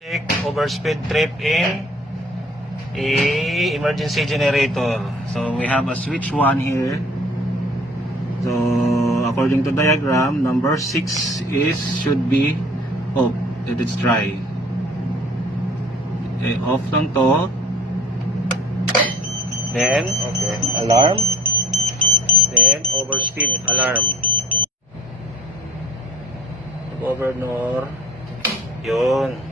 Check overspeed trip in emergency generator. So we have a switch 1 here. So according to diagram, number 6 should be off. Let it try. Off lang to. Then alarm. Then overspeed alarm. Governor. Yun.